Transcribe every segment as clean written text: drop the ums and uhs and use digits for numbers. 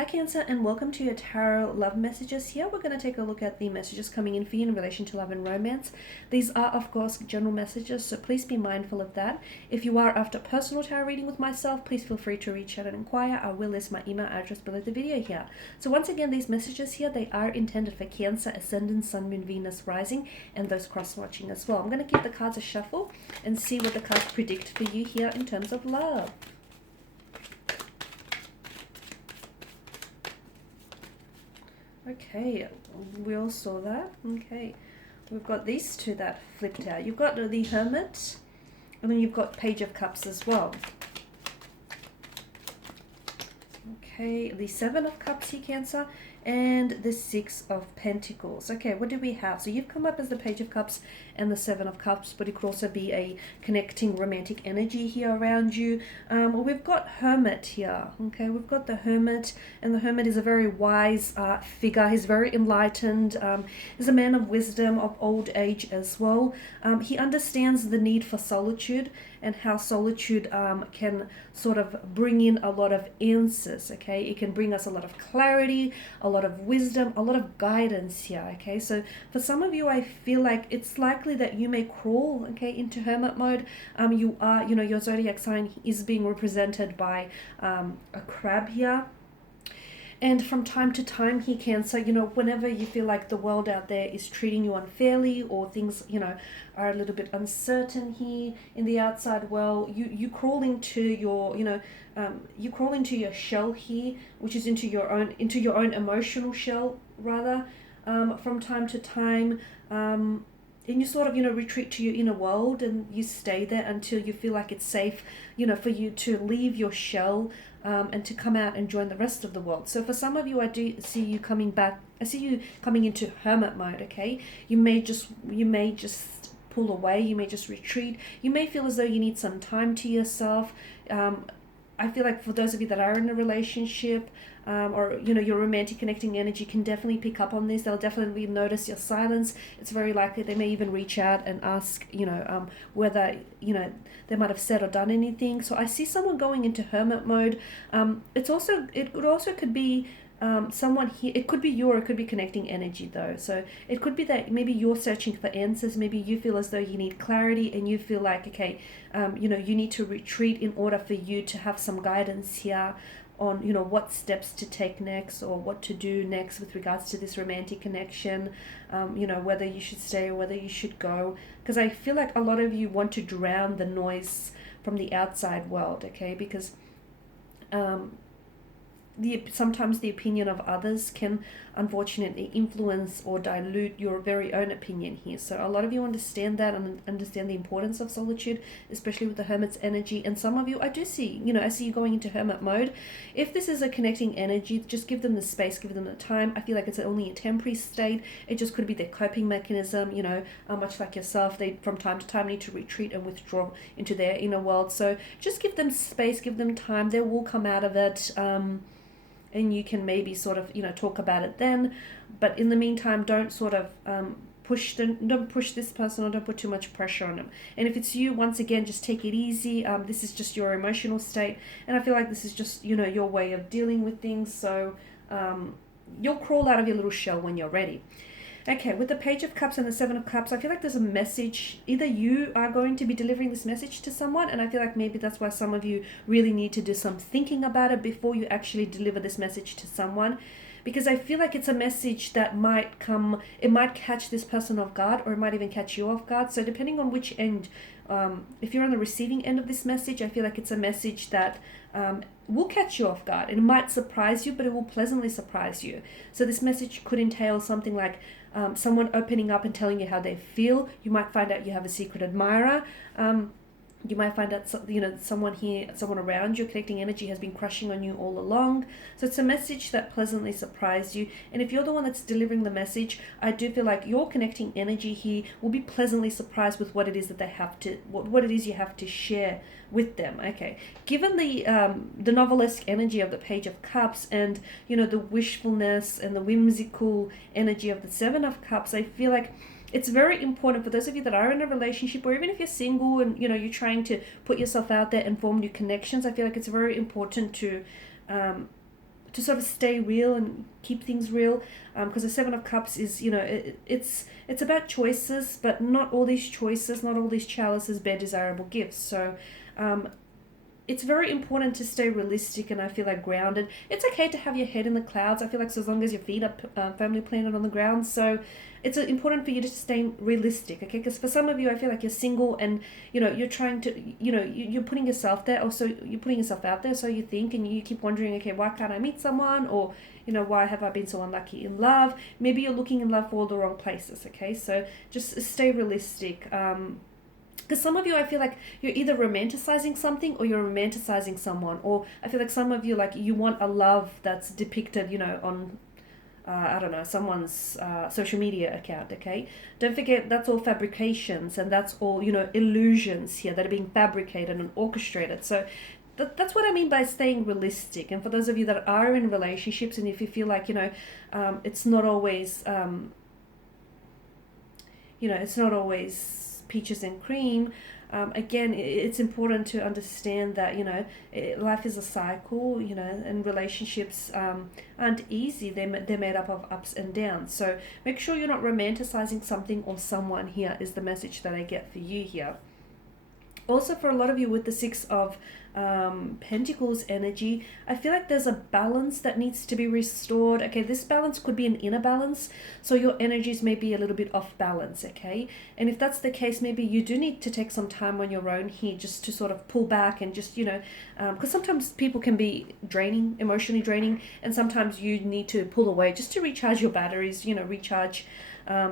Hi Cancer, and welcome to your tarot love messages. Here we're going to take a look at the messages coming in for you in relation to love and romance. These are of course general messages, so please be mindful of that. If you are after personal tarot reading with myself, please feel free to reach out and inquire. I will list my email address below the video here. So once again, these messages here, they are intended for Cancer, Ascendant, Sun, Moon, Venus, Rising, and those cross-watching as well. I'm going to give the cards a shuffle and see what the cards predict for you here in terms of love. Okay, we all saw that. Okay, we've got these two that flipped out. You've got the Hermit, and then you've got Page of Cups as well. Okay, the Seven of Cups here, Cancer, and the Six of Pentacles. Okay, what do we have? So you've come up as the Page of Cups and the Seven of Cups, but it could also be a connecting romantic energy here around you. We've got Hermit here. Okay, we've got the Hermit, and the Hermit is a very wise figure. He's very enlightened. He's a man of wisdom, of old age as well. He understands the need for solitude and how solitude can sort of bring in a lot of answers. Okay, it can bring us a lot of clarity, a lot of wisdom, a lot of guidance here. Okay, so for some of you, I feel like it's likely that you may crawl, okay, into hermit mode. You are, your zodiac sign is being represented by a crab here. And from time to time, he can. So, whenever you feel like the world out there is treating you unfairly, or things, are a little bit uncertain here in the outside world, you crawl into your, you crawl into your shell here, which is into your own emotional shell, rather, from time to time. And you sort of, retreat to your inner world, and you stay there until you feel like it's safe, for you to leave your shell, and to come out and join the rest of the world. So for some of you, I do see you coming back. I see you coming into hermit mode, okay? You may just pull away. You may just retreat. You may feel as though you need some time to yourself. I feel like for those of you that are in a relationship, or your romantic connecting energy can definitely pick up on this. They'll definitely notice your silence. It's very likely they may even reach out and ask, whether they might have said or done anything. So I see someone going into hermit mode. It could be someone here. It could be you, or it could be connecting energy though. So it could be that maybe you're searching for answers. Maybe you feel as though you need clarity, and you feel like, okay, you need to retreat in order for you to have some guidance here on what steps to take next, or what to do next with regards to this romantic connection, whether you should stay or whether you should go, because I feel like a lot of you want to drown the noise from the outside world, okay, because sometimes the opinion of others can unfortunately influence or dilute your very own opinion here. So a lot of you understand that and understand the importance of solitude, especially with the hermit's energy. And some of you, I see you going into hermit mode. If this is a connecting energy, just give them the space, give them the time. I feel like it's only a temporary state. It just could be their coping mechanism, much like yourself. They from time to time need to retreat and withdraw into their inner world. So just give them space, give them time. They will come out of it. And you can maybe sort of, talk about it then. But in the meantime, don't sort of don't push this person, or don't put too much pressure on them. And if it's you, once again, just take it easy. This is just your emotional state. And I feel like this is just, your way of dealing with things. So you'll crawl out of your little shell when you're ready. Okay, with the Page of Cups and the Seven of Cups, I feel like there's a message. Either you are going to be delivering this message to someone, and I feel like maybe that's why some of you really need to do some thinking about it before you actually deliver this message to someone. Because I feel like it's a message that might catch this person off guard, or it might even catch you off guard. So depending on which end, if you're on the receiving end of this message, I feel like it's a message that will catch you off guard. It might surprise you, but it will pleasantly surprise you. So this message could entail something like someone opening up and telling you how they feel. You might find out you have a secret admirer. You might find out, someone around you, connecting energy, has been crushing on you all along. So it's a message that pleasantly surprised you. And if you're the one that's delivering the message, I do feel like your connecting energy here will be pleasantly surprised with what it is that they have to, what it is you have to share with them. Okay, given the novelesque energy of the Page of Cups, and the wishfulness and the whimsical energy of the Seven of Cups, I feel like it's very important for those of you that are in a relationship, or even if you're single and you're trying to put yourself out there and form new connections. I feel like it's very important to to sort of stay real and keep things real, because the Seven of Cups is, it's about choices, but not all these choices, not all these chalices bear desirable gifts. So it's very important to stay realistic and I feel like grounded. It's okay to have your head in the clouds. I feel like so as long as your feet are firmly planted on the ground. So it's important for you to stay realistic, okay? Because for some of you, I feel like you're single and, you're trying to, you're putting yourself there. Also, you're putting yourself out there, so you think, and you keep wondering, okay, why can't I meet someone? Or, why have I been so unlucky in love? Maybe you're looking in love for all the wrong places, okay? So just stay realistic. Because some of you, I feel like you're either romanticizing something or you're romanticizing someone. Or I feel like some of you, like, you want a love that's depicted, on, I don't know, someone's social media account, okay? Don't forget, that's all fabrications and that's all, illusions here that are being fabricated and orchestrated. So that's what I mean by staying realistic. And for those of you that are in relationships, and if you feel like, it's not always, it's not always peaches and cream, again, it's important to understand that life is a cycle, and relationships aren't easy. They're made up of ups and downs. So make sure you're not romanticizing something or someone here is the message that I get for you here. Also, for a lot of you with the Six of Pentacles energy, I feel like there's a balance that needs to be restored. Okay, this balance could be an inner balance, so your energies may be a little bit off balance, okay? And if that's the case, maybe you do need to take some time on your own here just to sort of pull back and just, because sometimes people can be draining, emotionally draining, and sometimes you need to pull away just to recharge your batteries, recharge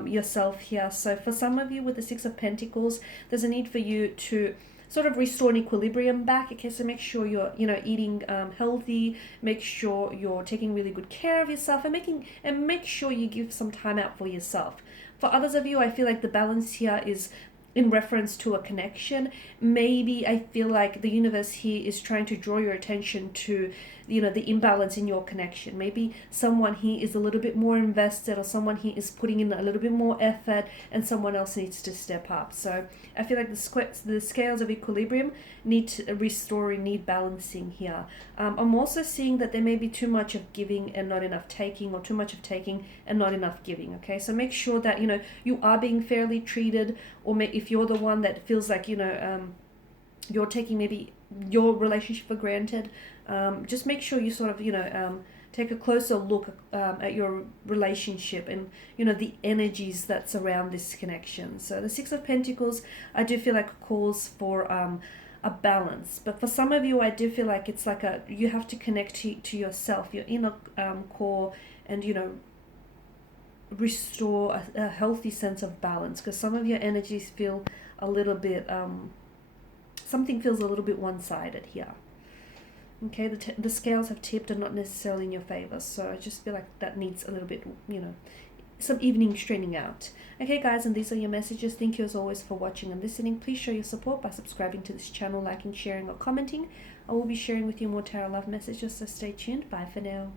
yourself here. So for some of you with the Six of Pentacles, there's a need for you to sort of restore an equilibrium back. Okay, so make sure you're eating healthy, make sure you're taking really good care of yourself, and make sure you give some time out for yourself. For others of you, I feel like the balance here is in reference to a connection. Maybe I feel like the universe here is trying to draw your attention to the imbalance in your connection. Maybe someone here is a little bit more invested, or someone here is putting in a little bit more effort and someone else needs to step up. So I feel like the scales of equilibrium need restoring, need balancing here. I'm also seeing that there may be too much of giving and not enough taking, or too much of taking and not enough giving. Okay, so make sure that you are being fairly treated, or if you're the one that feels like you're taking maybe your relationship for granted, just make sure you sort of take a closer look at your relationship and the energies that surround this connection. So the Six of Pentacles, I do feel like calls for a balance, but for some of you, I do feel like it's like you have to connect to yourself, your inner core, and restore a healthy sense of balance, because some of your energies feel a little bit something feels a little bit one-sided here. Okay, the scales have tipped and not necessarily in your favor, so I just feel like that needs a little bit, some evening straightening out. Okay guys, and these are your messages. Thank you as always for watching and listening. Please show your support by subscribing to this channel, liking, sharing, or commenting. I will be sharing with you more tarot love messages, so stay tuned. Bye for now.